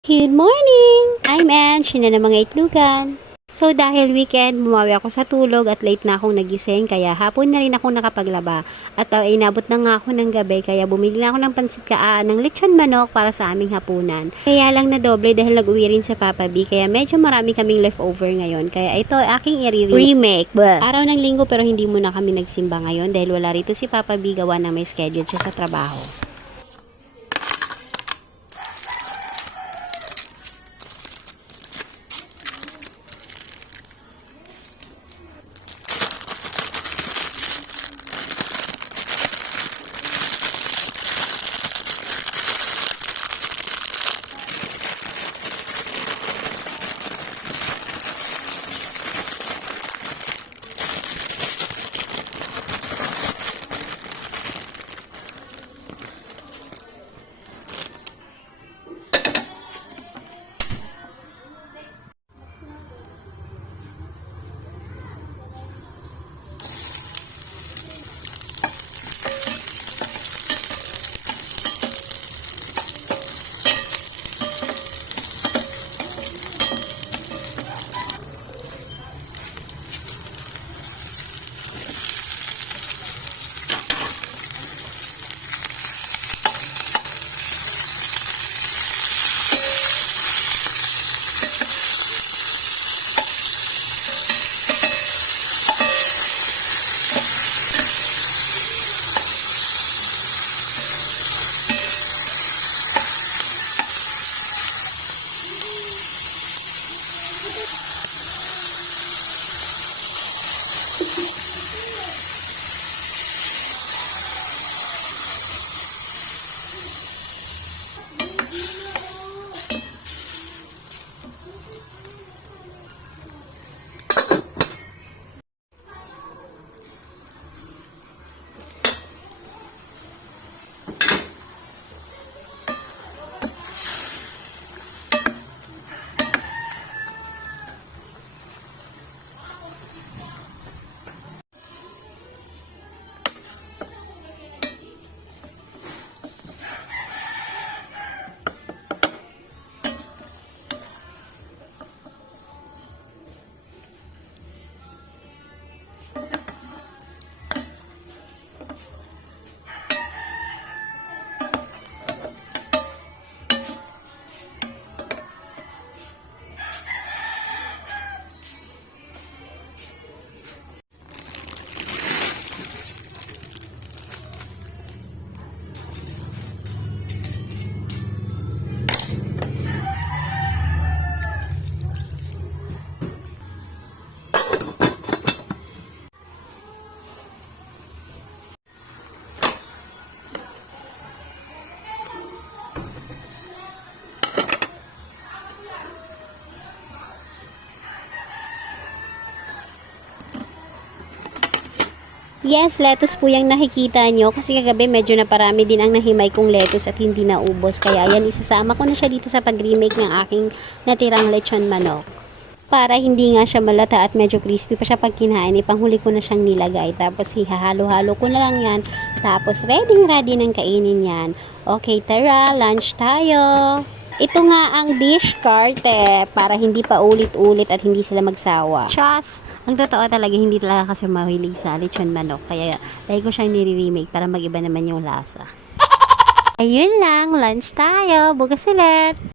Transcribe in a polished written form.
Good morning! I'm Ange, na ng mga itlugan. So dahil weekend, bumawi ako sa tulog at late na akong nagising kaya hapon na rin ako nakapaglaba. At inabot na nga ako ng gabi kaya bumili na ako ng pansit kaan ng lechon manok para sa aming hapunan. Kaya lang na doble dahil nag-uwi rin sa Papa B kaya medyo marami kaming leftover ngayon. Kaya ito aking i-remake. Araw ng linggo pero hindi muna kami nagsimba ngayon dahil wala rito si Papa B gawa na may schedule siya sa trabaho. Yes, lettuce po yung nakikita nyo kasi kagabi medyo naparami din ang nahimay kong lettuce at hindi naubos. Kaya yan, isasama ko na siya dito sa pag-remake ng aking natirang lechon manok. Para hindi nga siya malata at medyo crispy pa siya pag kinain, ipanghuli ko na siyang nilagay. Tapos ihahalo-halo ko na lang yan. Tapos ready ng kainin yan. Okay, tara, lunch tayo! Ito nga ang dish cart para hindi pa ulit-ulit at hindi sila magsawa. Chas! Ang totoo talaga, hindi talaga kasi mahilig sa lechon manok. Kaya lagi ko siyang nire-remake para mag-iba naman yung lasa. Ayun lang, lunch tayo. Bukas ulit!